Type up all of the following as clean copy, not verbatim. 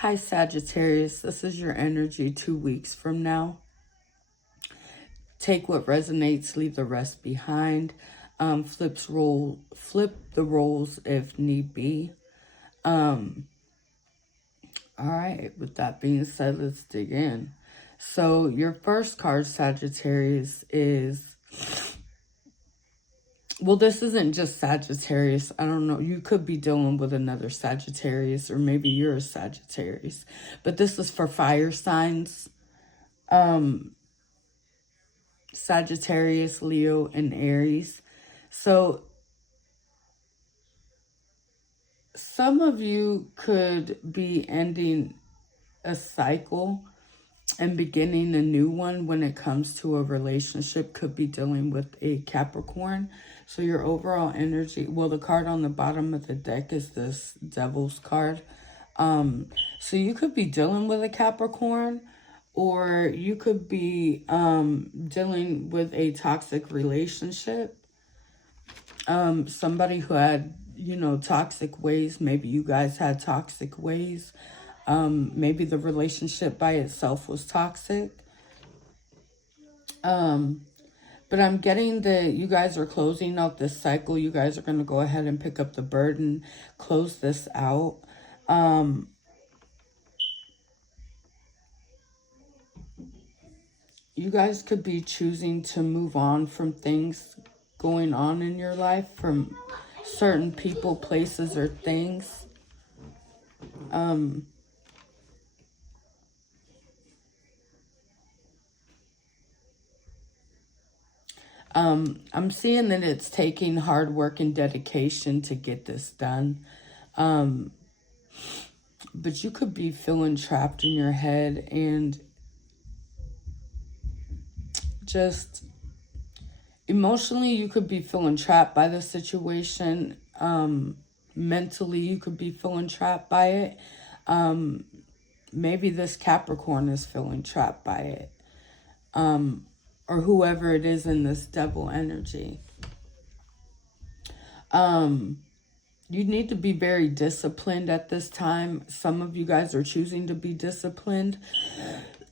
Hi, Sagittarius. This is your energy 2 weeks from now. Take what resonates, leave the rest behind. Flip the roles if need be. All right, with that being said, let's dig in. So your first card, Sagittarius, is... Well, this isn't just Sagittarius. I don't know. You could be dealing with another Sagittarius, or maybe you're a Sagittarius. But this is for fire signs. Sagittarius, Leo, and Aries. So some of you could be ending a cycle and beginning a new one when it comes to a relationship. Could be dealing with a Capricorn. So your overall energy, well, the card on the bottom of the deck is this Devil's card. So you could be dealing with a Capricorn, or you could be dealing with a toxic relationship. Somebody who had, toxic ways. Maybe you guys had toxic ways. Maybe the relationship by itself was toxic. But I'm getting that you guys are closing out this cycle. You guys are going to go ahead and pick up the burden, close this out. You guys could be choosing to move on from things going on in your life, from certain people, places, or things. I'm seeing that it's taking hard work and dedication to get this done. But you could be feeling trapped in your head and just emotionally, you could be feeling trapped by the situation. Mentally, you could be feeling trapped by it. Maybe this Capricorn is feeling trapped by it. Or whoever it is in this devil energy. You need to be very disciplined at this time. Some of you guys are choosing to be disciplined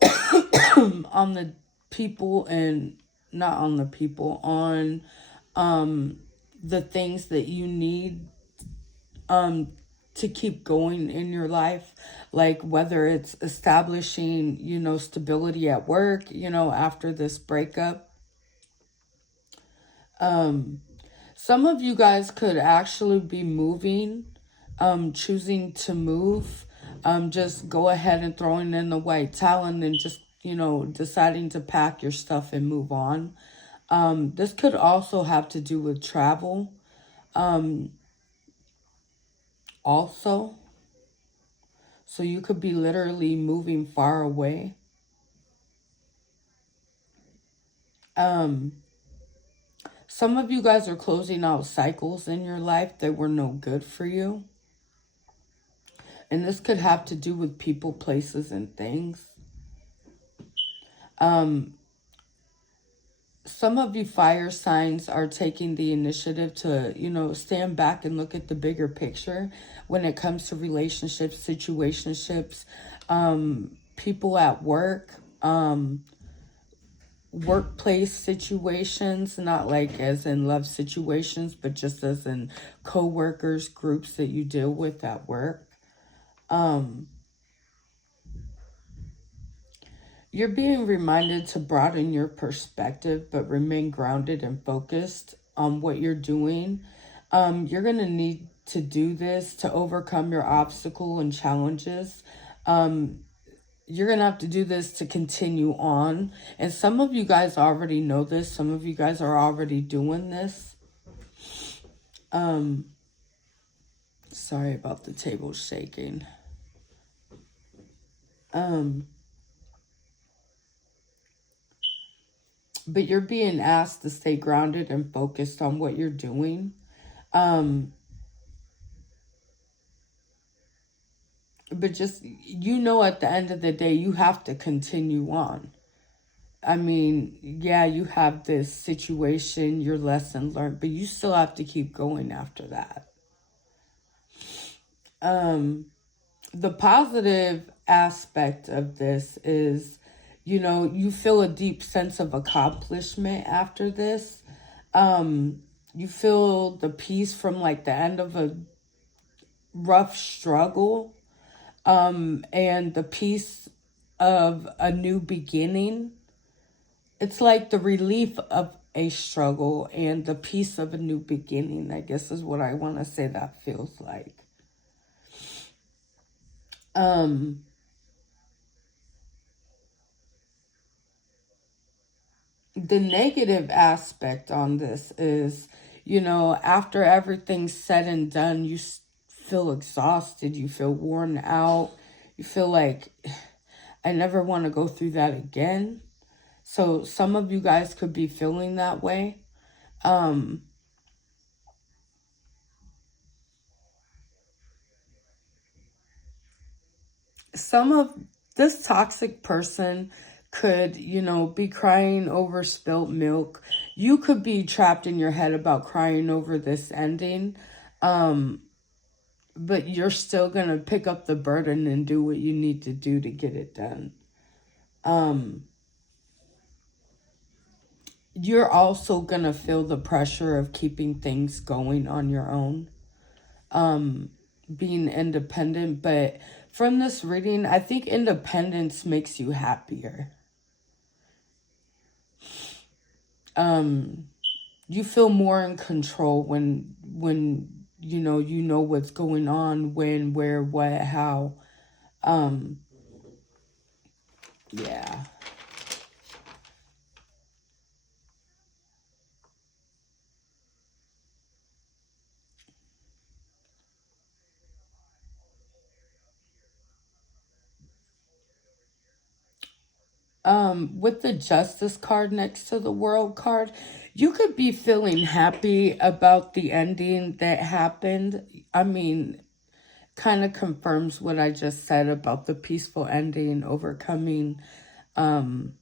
on the people, and not on the people, on the things that you need to keep going in your life. Like whether it's establishing, stability at work, after this breakup. Some of you guys could actually be moving, choosing to move, just go ahead and throwing in the white towel and then just, deciding to pack your stuff and move on. This could also have to do with travel. Also, so you could be literally moving far away. Some of you guys are closing out cycles in your life that were no good for you. And this could have to do with people, places, and things. Some of you fire signs are taking the initiative to, stand back and look at the bigger picture when it comes to relationships, situationships, people at work, workplace situations, not like as in love situations, but just as in co-workers, groups that you deal with at work. You're being reminded to broaden your perspective, but remain grounded and focused on what you're doing. You're going to need to do this to overcome your obstacle and challenges. You're going to have to do this to continue on. And some of you guys already know this. Some of you guys are already doing this. Sorry about the table shaking. But you're being asked to stay grounded and focused on what you're doing. But just, at the end of the day, you have to continue on. I mean, yeah, you have this situation, your lesson learned, but you still have to keep going after that. the positive aspect of this is, you feel a deep sense of accomplishment after this. You feel the peace from like the end of a rough struggle, and the peace of a new beginning. It's like the relief of a struggle and the peace of a new beginning, I guess is what I want to say that feels like. The negative aspect on this is, after everything's said and done, you feel exhausted, you feel worn out, you feel like, I never want to go through that again. So some of you guys could be feeling that way. Some of this toxic person could, be crying over spilt milk. You could be trapped in your head about crying over this ending. But you're still going to pick up the burden and do what you need to do to get it done. You're also going to feel the pressure of keeping things going on your own, being independent. But from this reading, I think independence makes you happier. You feel more in control when you know what's going on, when, where, what, how. Yeah. With the Justice card next to the World card, you could be feeling happy about the ending that happened. I mean, kind of confirms what I just said about the peaceful ending, overcoming the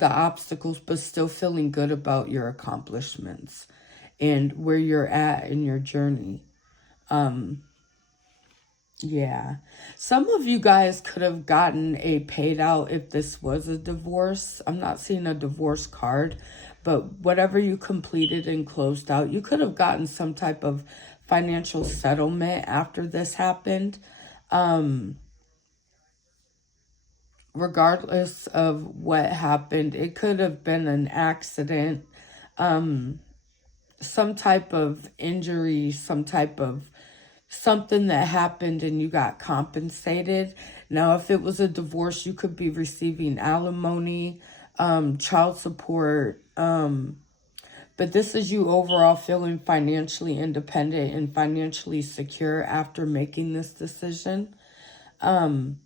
obstacles, but still feeling good about your accomplishments and where you're at in your journey. Yeah. Some of you guys could have gotten a paid out if this was a divorce. I'm not seeing a divorce card, but whatever you completed and closed out, you could have gotten some type of financial settlement after this happened. Regardless of what happened, it could have been an accident, some type of injury, some type of something that happened and you got compensated. Now, if it was a divorce, you could be receiving alimony, child support. But this is you overall feeling financially independent and financially secure after making this decision. I'm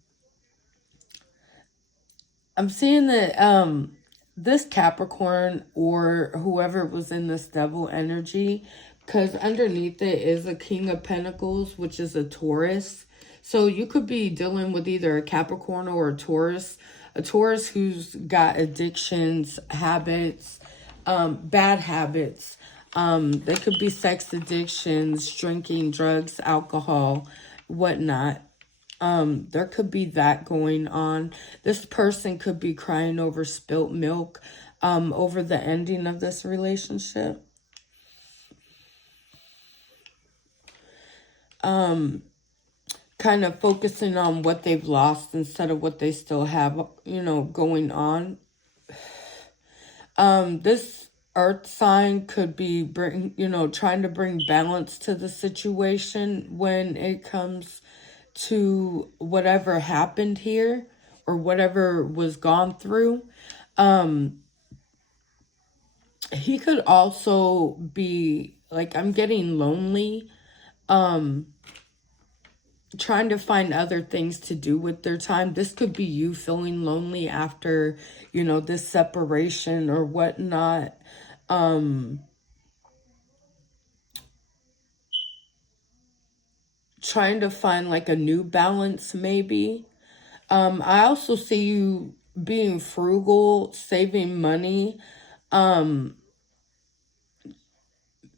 seeing that this Capricorn or whoever was in this devil energy, because underneath it is a King of Pentacles, which is a Taurus. So you could be dealing with either a Capricorn or a Taurus who's got addictions, habits, bad habits. They could be sex addictions, drinking, drugs, alcohol, whatnot. There could be that going on. This person could be crying over spilt milk, over the ending of this relationship. Kind of focusing on what they've lost instead of what they still have, going on. This earth sign could be trying to bring balance to the situation when it comes to whatever happened here or whatever was gone through. He could also be like, I'm getting lonely, trying to find other things to do with their time. This could be you feeling lonely after, this separation or whatnot. Trying to find like a new balance maybe. I also see you being frugal, saving money,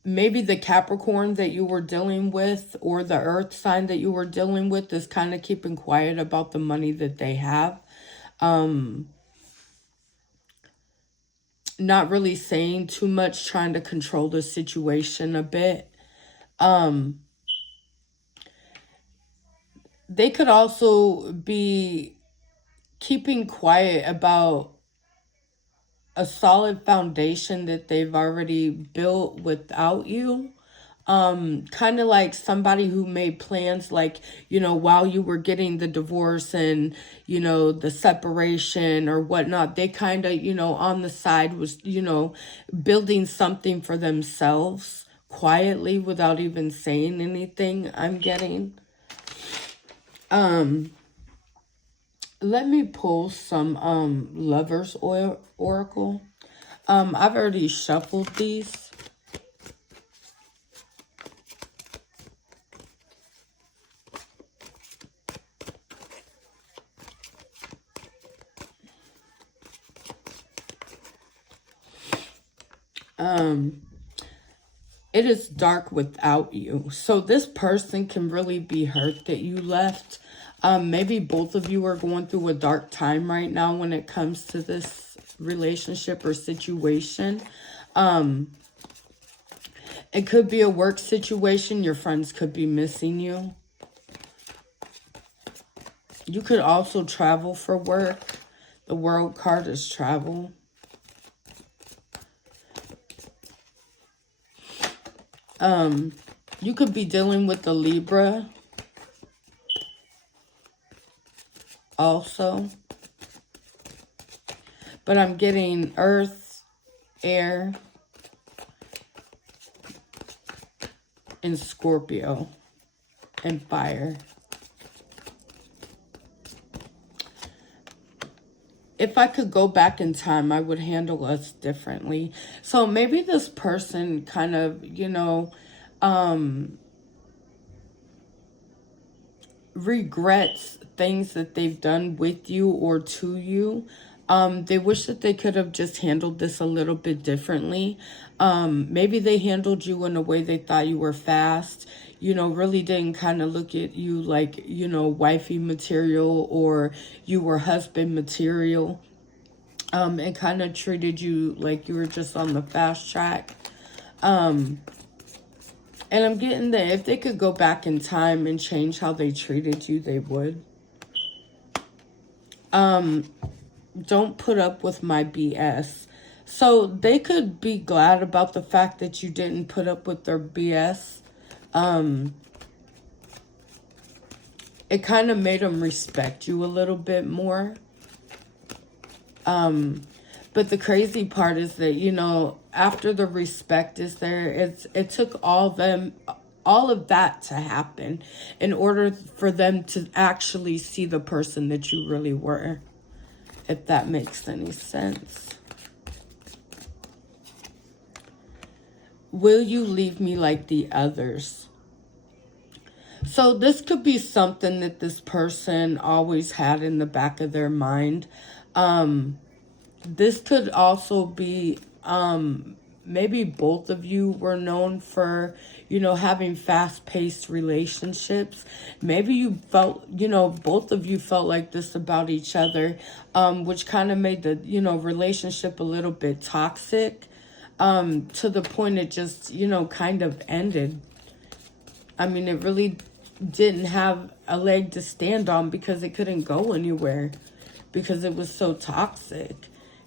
maybe the Capricorn that you were dealing with or the earth sign that you were dealing with is kind of keeping quiet about the money that they have. Not really saying too much, trying to control the situation a bit. They could also be keeping quiet about a solid foundation that they've already built without you. Kind of like somebody who made plans, like, you know, while you were getting the divorce and, you know, the separation or whatnot, they kind of, you know, on the side was, you know, building something for themselves quietly without even saying anything, I'm getting. Let me pull some Lovers Oracle. I've already shuffled these. It is dark without you. So this person can really be hurt that you left. Maybe both of you are going through a dark time right now when it comes to this relationship or situation. It could be a work situation. Your friends could be missing you. You could also travel for work. The World card is travel. You could be dealing with the Libra also. But I'm getting earth, air, and Scorpio, and fire. If I could go back in time, I would handle us differently. So maybe this person kind of, you know, regrets things that they've done with you or to you. They wish that they could have just handled this a little bit differently. Maybe they handled you in a way they thought you were fast, you know, really didn't kind of look at you like, you know, wifey material or you were husband material. And kind of treated you like you were just on the fast track. And I'm getting that if they could go back in time and change how they treated you, they would. Don't put up with my BS. So they could be glad about the fact that you didn't put up with their BS. It kind of made them respect you a little bit more. But the crazy part is that, you know, after the respect is there, it took all of that to happen in order for them to actually see the person that you really were, if that makes any sense. Will you leave me like the others? So this could be something that this person always had in the back of their mind. This could also be, maybe both of you were known for, you know, having fast-paced relationships. Maybe you felt, you know, both of you felt like this about each other, which kind of made the, you know, relationship a little bit toxic, to the point it just, you know, kind of ended. I mean, it really didn't have a leg to stand on because it couldn't go anywhere because it was so toxic.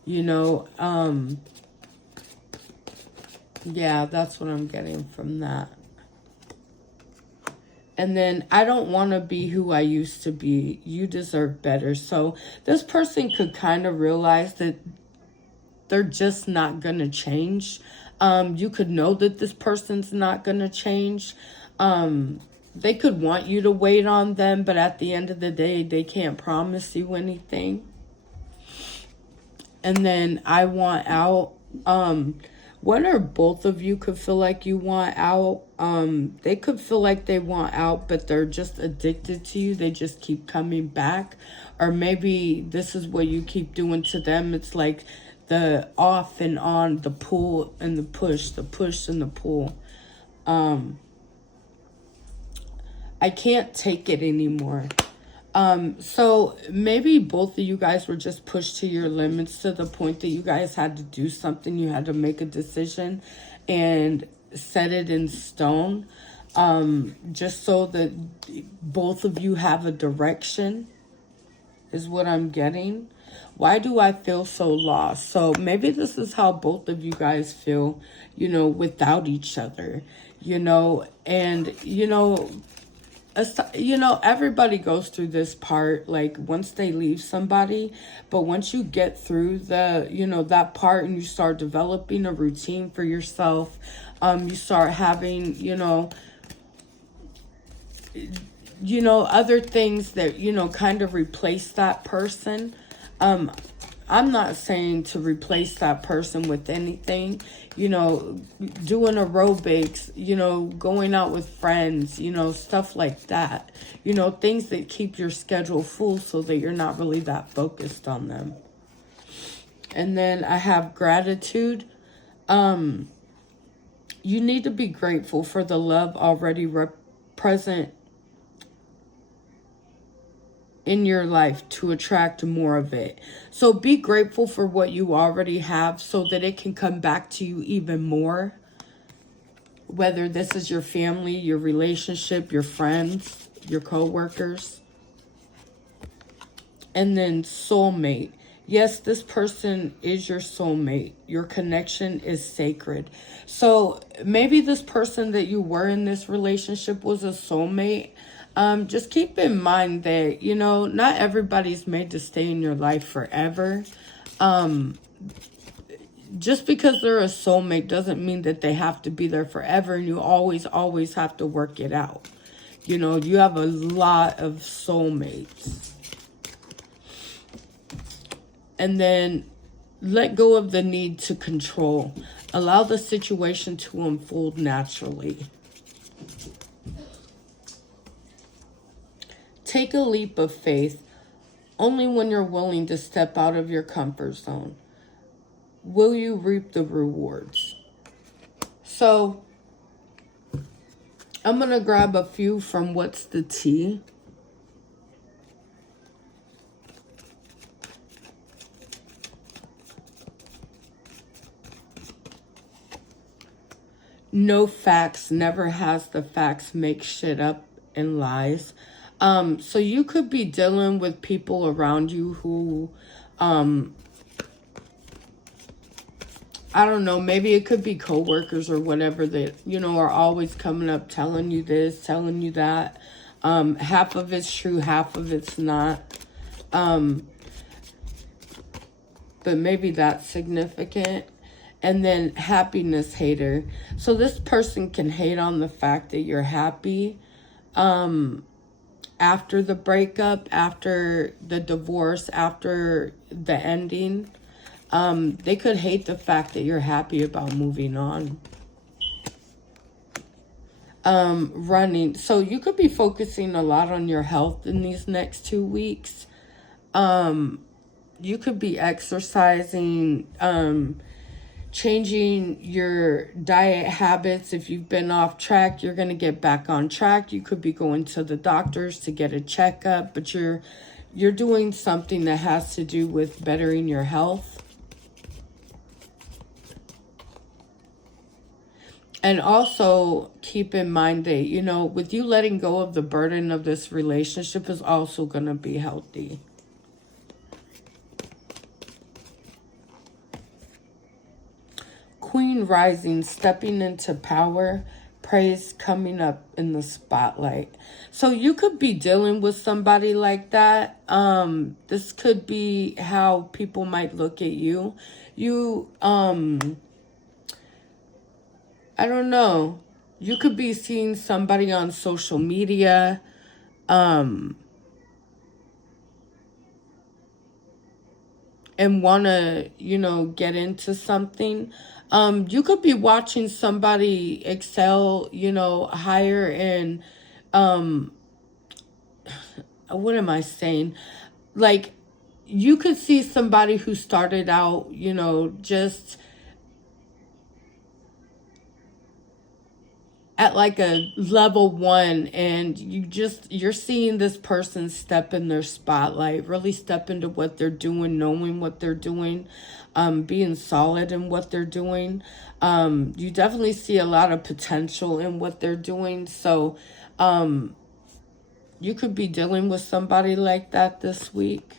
You know, yeah, that's what I'm getting from that. And then, I don't want to be who I used to be. You deserve better. So this person could kind of realize that they're just not going to change. You could know that this person's not going to change. They could want you to wait on them, but at the end of the day, they can't promise you anything. And then I want out. One or both of you could feel like you want out. They could feel like they want out, but they're just addicted to you. They just keep coming back. Or maybe this is what you keep doing to them. It's like the off and on, the pull and the push and the pull. I can't take it anymore. So maybe both of you guys were just pushed to your limits to the point that you guys had to do something. You had to make a decision and set it in stone. Just so that both of you have a direction is what I'm getting. Why do I feel so lost? So maybe this is how both of you guys feel, without each other, and, everybody goes through this part, like once they leave somebody, but once you get through that part and you start developing a routine for yourself, you start having, other things that, kind of replace that person. I'm not saying to replace that person with anything, doing aerobics, going out with friends, stuff like that, things that keep your schedule full so that you're not really that focused on them. And then I have gratitude. You need to be grateful for the love already present in your life to attract more of it. So be grateful for what you already have so that it can come back to you even more. Whether this is your family, your relationship, your friends, your co-workers. And then soulmate. Yes, this person is your soulmate. Your connection is sacred. So maybe this person that you were in this relationship was a soulmate. Just keep in mind that, not everybody's made to stay in your life forever. Just because they're a soulmate doesn't mean that they have to be there forever, and you always have to work it out. You have a lot of soulmates. And then let go of the need to control. Allow the situation to unfold naturally. Take a leap of faith only when you're willing to step out of your comfort zone. Will you reap the rewards? So I'm going to grab a few from What's the Tea. No facts, never has the facts, make shit up and lies. So you could be dealing with people around you who, I don't know, maybe it could be coworkers or whatever that, are always coming up telling you this, telling you that. Half of it's true, half of it's not. But maybe that's significant. And then happiness hater. So this person can hate on the fact that you're happy. After the breakup, after the divorce, after the ending, they could hate the fact that you're happy about moving on. Running. So you could be focusing a lot on your health in these next 2 weeks. You could be exercising, changing your diet habits. If you've been off track, you're going to get back on track. You could be going to the doctors to get a checkup, but you're doing something that has to do with bettering your health. And also keep in mind that, with you letting go of the burden of this relationship is also going to be healthy. Queen rising, stepping into power, praise coming up in the spotlight. So you could be dealing with somebody like that. This could be how people might look at you. I don't know. You could be seeing somebody on social media. And want to, get into something. You could be watching somebody excel, higher in, what am I saying? Like, you could see somebody who started out, just like a level 1, and you're seeing this person step in their spotlight, really step into what they're doing, knowing what they're doing, being solid in what they're doing. You definitely see a lot of potential in what they're doing. So you could be dealing with somebody like that this week.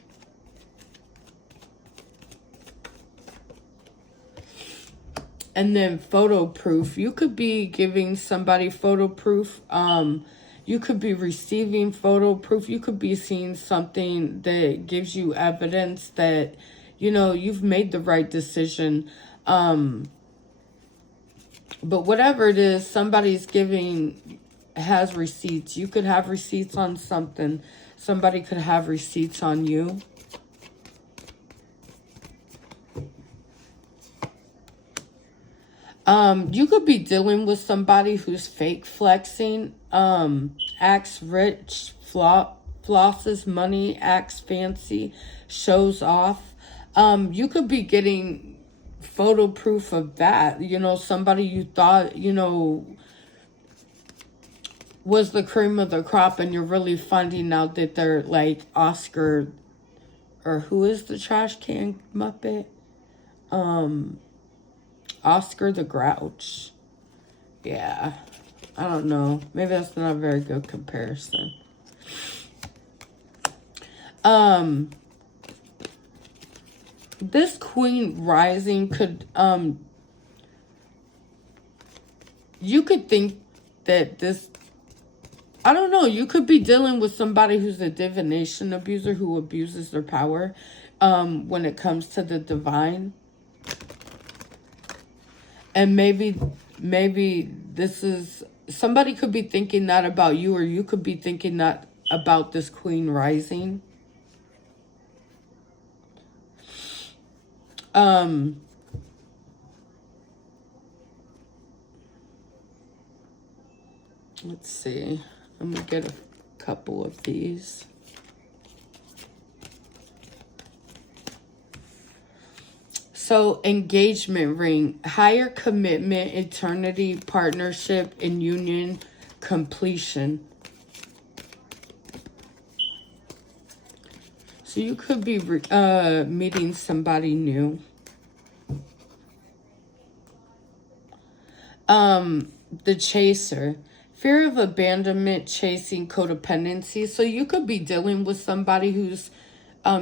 And then photo proof. You could be giving somebody photo proof. You could be receiving photo proof. You could be seeing something that gives you evidence that, you know, you've made the right decision. But whatever it is, somebody's has receipts. You could have receipts on something. Somebody could have receipts on you. You could be dealing with somebody who's fake flexing, acts rich, flosses money, acts fancy, shows off. You could be getting photo proof of that. You know, somebody you thought, you know, was the cream of the crop, and you're really finding out that they're like Oscar, or who is the trash can Muppet? Oscar the Grouch. Yeah. I don't know. Maybe that's not a very good comparison. This Queen rising could, you could think that this, I don't know, you could be dealing with somebody who's a divination abuser, who abuses their power, when it comes to the divine. And maybe this is, somebody could be thinking that about you, or you could be thinking that about this Queen rising. Let's see. I'm going to get a couple of these. So, engagement ring, higher commitment, eternity, partnership, and union completion. So, you could be meeting somebody new. The chaser, fear of abandonment, chasing codependency. So, you could be dealing with somebody who's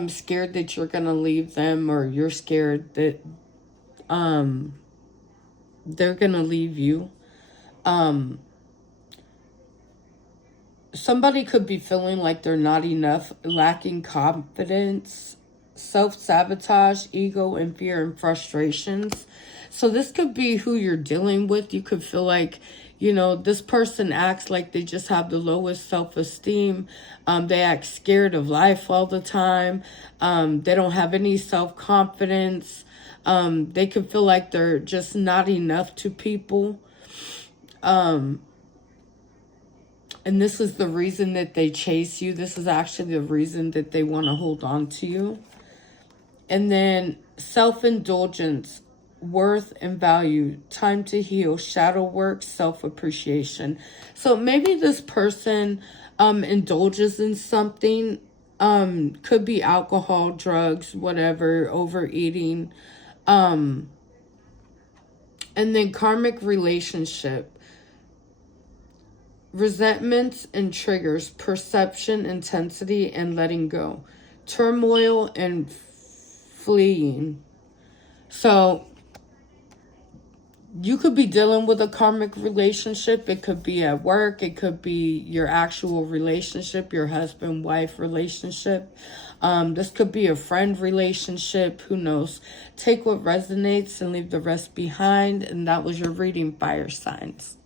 scared that you're gonna leave them, or you're scared that they're gonna leave you. Somebody could be feeling like they're not enough, lacking confidence, self-sabotage, ego, and fear and frustrations. So this could be who you're dealing with. You could feel like, you know, this person acts like they just have the lowest self-esteem. They act scared of life all the time. They don't have any self-confidence. They can feel like they're just not enough to people. And this is the reason that they chase you. This is actually the reason that they want to hold on to you. And then self-indulgence, worth and value, time to heal, shadow work, self-appreciation. So maybe this person indulges in something, could be alcohol, drugs, whatever, overeating. And then karmic relationship, resentments and triggers, perception, intensity, and letting go, turmoil and fleeing. So you could be dealing with a karmic relationship. It could be at work. It could be your actual relationship, your husband-wife relationship. This could be a friend relationship. Who knows? Take what resonates and leave the rest behind. And that was your reading, fire signs.